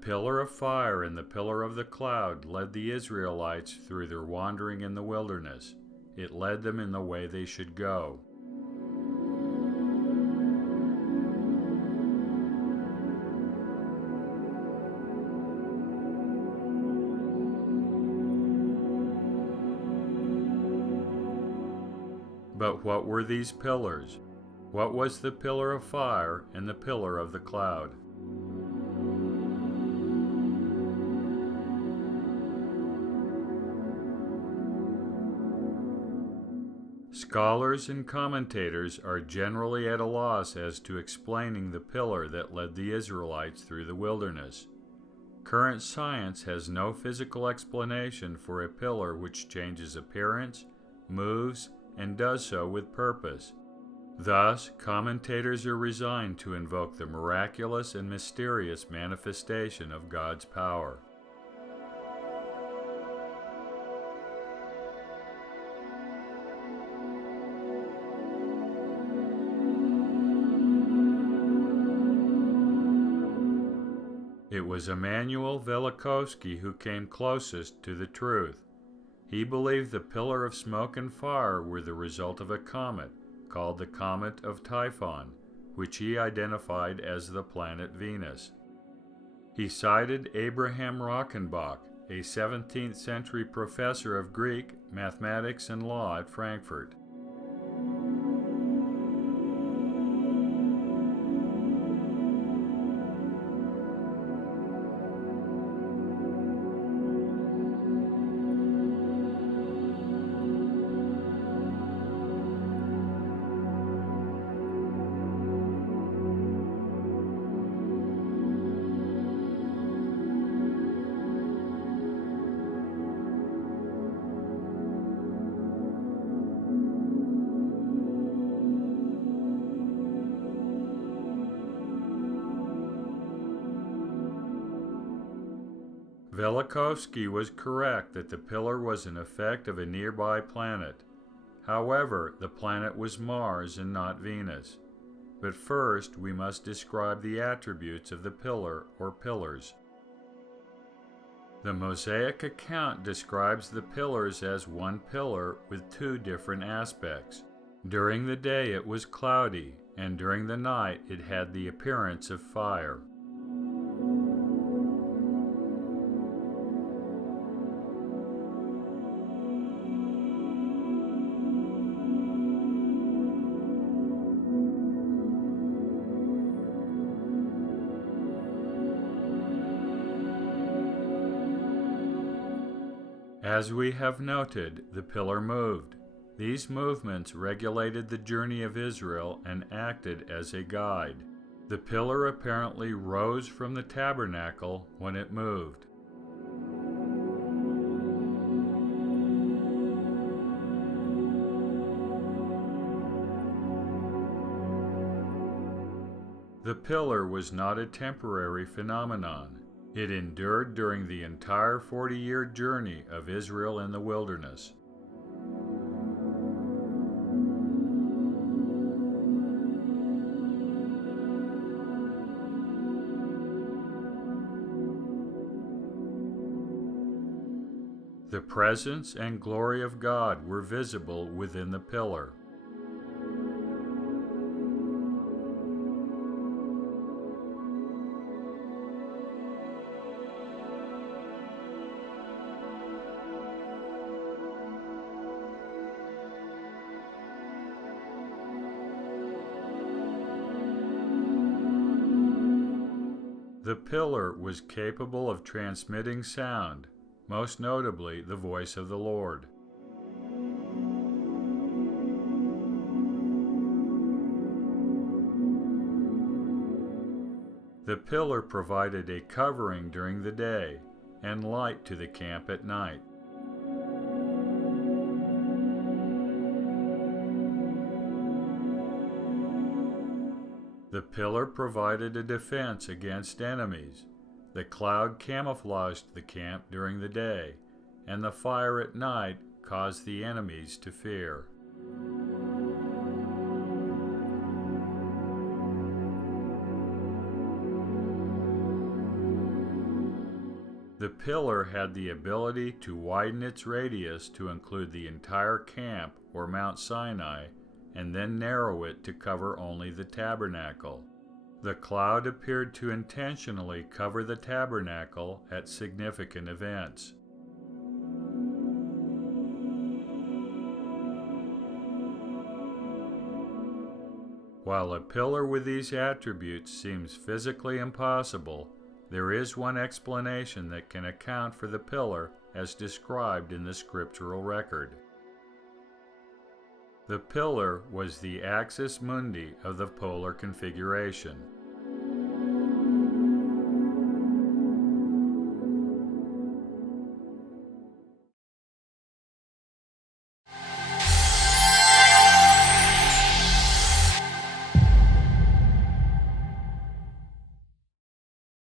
pillar of fire and the pillar of the cloud led the Israelites through their wandering in the wilderness. It led them in the way they should go. But what were these pillars? What was the pillar of fire and the pillar of the cloud? Scholars and commentators are generally at a loss as to explaining the pillar that led the Israelites through the wilderness. Current science has no physical explanation for a pillar which changes appearance, moves, and does so with purpose. Thus, commentators are resigned to invoke the miraculous and mysterious manifestation of God's power. It was Emanuel Velikovsky who came closest to the truth. He believed the pillar of smoke and fire were the result of a comet, called the Comet of Typhon, which he identified as the planet Venus. He cited Abraham Rockenbach, a 17th century professor of Greek, mathematics, and law at Frankfurt. Velikovsky was correct that the pillar was an effect of a nearby planet. However, the planet was Mars and not Venus. But first, we must describe the attributes of the pillar or pillars. The Mosaic account describes the pillars as one pillar with two different aspects. During the day it was cloudy, and during the night it had the appearance of fire. As we have noted, the pillar moved. These movements regulated the journey of Israel and acted as a guide. The pillar apparently rose from the tabernacle when it moved. The pillar was not a temporary phenomenon. It endured during the entire 40-year journey of Israel in the wilderness. The presence and glory of God were visible within the pillar. The pillar was capable of transmitting sound, most notably the voice of the Lord. The pillar provided a covering during the day and light to the camp at night. The pillar provided a defense against enemies. The cloud camouflaged the camp during the day, and the fire at night caused the enemies to fear. pillar had the ability to widen its radius to include the entire camp or Mount Sinai, and then narrow it to cover only the tabernacle. The cloud appeared to intentionally cover the tabernacle at significant events. While a pillar with these attributes seems physically impossible, there is one explanation that can account for the pillar as described in the scriptural record. The pillar was the axis mundi of the polar configuration.